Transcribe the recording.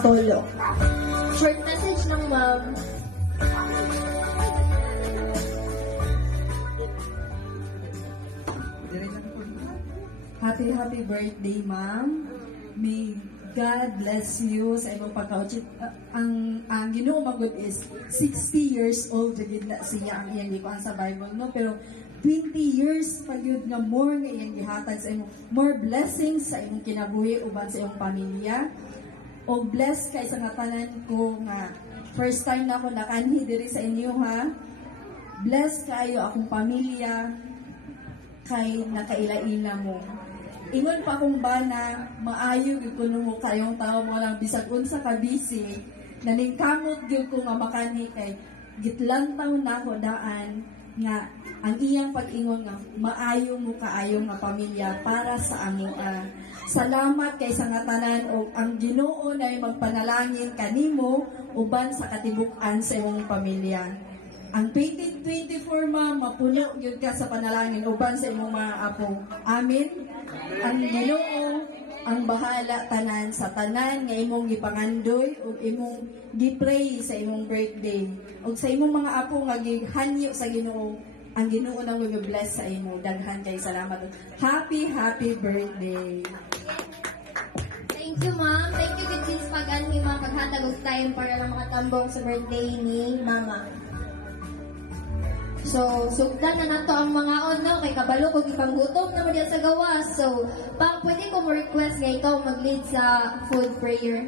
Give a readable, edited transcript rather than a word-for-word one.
Antolo. Short message ng ma'am. Happy birthday, ma'am. May God bless you sa imong pagkauchit. Ang Ginoo magud is 60 years old jud na siya ang iyang gikuan sa Bible, no? Pero 20 years pa yun nga more nga iyang gihatag sa imong, more blessings sa imong kinabuhi uban sa imong pamilya. O bless kay sa nga tanan ko nga first time na ako nakanhi diri sa inyo, ha. Bless kayo akong pamilya kay nakaila-ila mo. Ingon pa kong bana, maayo gyud kuno mo kayong tao mo lang bisag unsa ka busy, naningkamot gyud ko nga makani kay gitlantaw na ko daan nga ang iyang pag-ingon nga maayo mo kaayo nga pamilya para sa amo. Salamat kay sa nga tanan o ang Ginoo nay magpanalangin kanimo uban sa katibuk-an sa imong pamilya. Ang 2024 mapuno gyud ka sa panalangin uban sa imong mga apo. Amen. Ang Ginoo ang bahala tanan sa tanan nga imong gipangandoy ug imong gipray sa imong birthday. Ug sa imong mga apo nga gihanyo sa Ginoo, ang Ginoo nang mag-bless sa imo. Daghan kay salamat. Happy birthday. Thank you, ma'am. Thank you good sis pag-anhi mga paghatag og time para lang makatambong sa birthday ni mama. So, sugdan na nato ang mga no, kay kabalo kung ipanggutom na mo diyan sa gawas. So, pwede ko mo request nga ikaw mag-lead sa food prayer.